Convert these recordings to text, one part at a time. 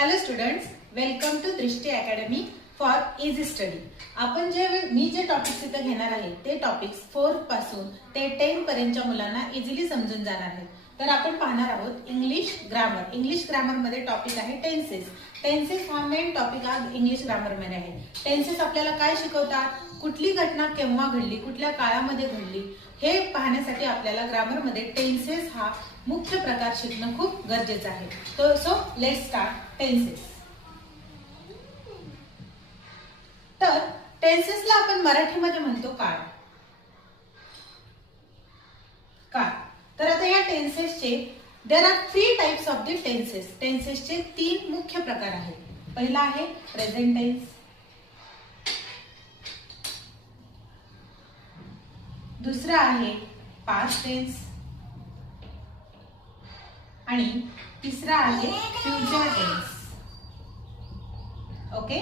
Hello students, welcome to दृष्टी academy for easy study. आपण मी जे टॉपिक्स इथे घेणार आहे ते टॉपिक्स 4 पासून ते 10 पर्यंतच्या मुलांना इझिली समजून जाणार आहेत. तर आपण पाहणार आहोत इंग्लिश ग्रामर. इंग्लिश ग्रामर मध्ये टॉपिक आहे टेन्सेस. टेन्सेस हा मेन टॉपिक आज इंग्लिश ग्रामर मध्ये आहे. टेन्सेस आपल्याला काय शिकवतात, कुठली घटना केव्हा घडली, कुठल्या काळामध्ये घडली हे पाहण्यासाठी आपल्याला ग्रामर मध्ये टेन्सेस हा मुख्य प्रकार शिकणं खूप गरजेचं आहे. So let's start tenses. तर टेन्सेसला आपण मराठीमध्ये म्हणतो काळ. तर आता या टेन्सेसचे there are 3 types of the tenses. टेन्सेसचे 3 मुख्य प्रकार आहेत. पहिला आहे प्रेझेंट टेन्स, दुसरा आहे पास्ट टेन्स आणि तिसरा आहे फ्युचर टेन्स. ओके,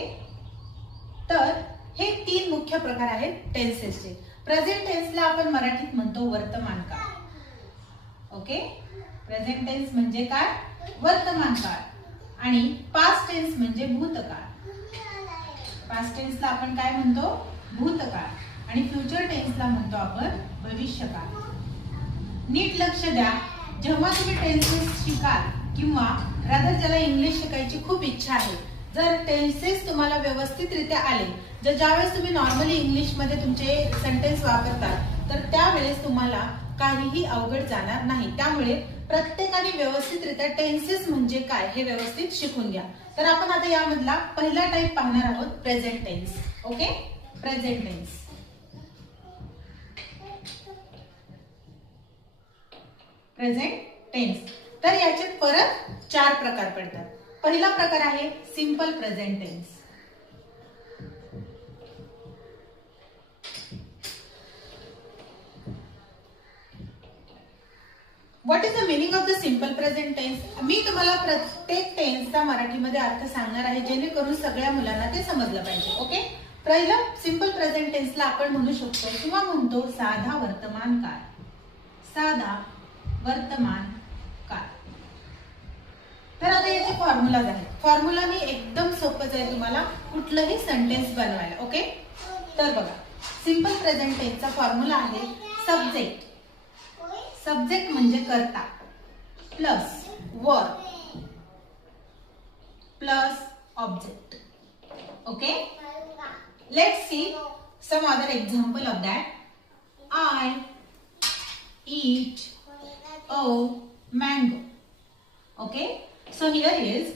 तर हे 3 मुख्य प्रकार आहेत टेन्सेसचे. प्रेझेंट टेन्सला आपण मराठीत म्हणतो वर्तमान काळ. ओके, प्रेझेंट टेन्स म्हणजे काय, वर्तमान काळ. आणि पास्ट टेन्स म्हणजे भूतकाळ. पास्ट टेन्सला आपण काय म्हणतो, भूतकाळ. आणि फ्युचर टेन्सला म्हणतो आपण भविष्यकाळ. नीट लक्ष द्या, जेव्हा तुम्ही टेन्सेस शिकाल किंवा रादर ज्याला इंग्लिश शिकायची खूप इच्छा आहे, जर टेन्सेस तुम्हाला व्यवस्थितरित्या आले, ज्यावेळेस तुम्ही नॉर्मली इंग्लिश मध्ये तुमचे सेंटेन्स वापरतात, तर त्यावेळेस तुम्हाला काहीही अवघड जाणार नाही. त्यामुळे प्रत्येकाने व्यवस्थितरित्या टेन्सेस म्हणजे काय हे व्यवस्थित शिकून घ्या. तर आपण आता यामधला पहिला टाइप पाहणार आहोत, present tense. Okay, present tense. Present tense. तर याचे परत 4 प्रकार पडतात. पहिला प्रकार आहे simple present tense. What is the meaning of the simple present tense? मी तुम्हाला प्रत्येक टेन्सचा मराठीमध्ये अर्थ सांगणार आहे, जेणेकरून सगळ्या मुलांना ते समजलं पाहिजे. ओके, पहिलं सिंपल प्रेझेंट टेन्सला आपण म्हणू शकतो किंवा म्हणतो साधा वर्तमान काळ. साधा वर्तमान काळ. तर आता याचे फॉर्म्युलाज आहेत. फॉर्म्युलाने एकदम सोपंच आहे तुम्हाला कुठलंही सेंटेन्स बनवायला. ओके, तर बघा, सिंपल प्रेझेंट टेन्सचा फॉर्म्युला आहे सब्जेक्ट. सब्जेक्ट म्हणजे कर्ता plus verb plus object. Okay, let's see some other example of that. I eat a mango. Okay, so here is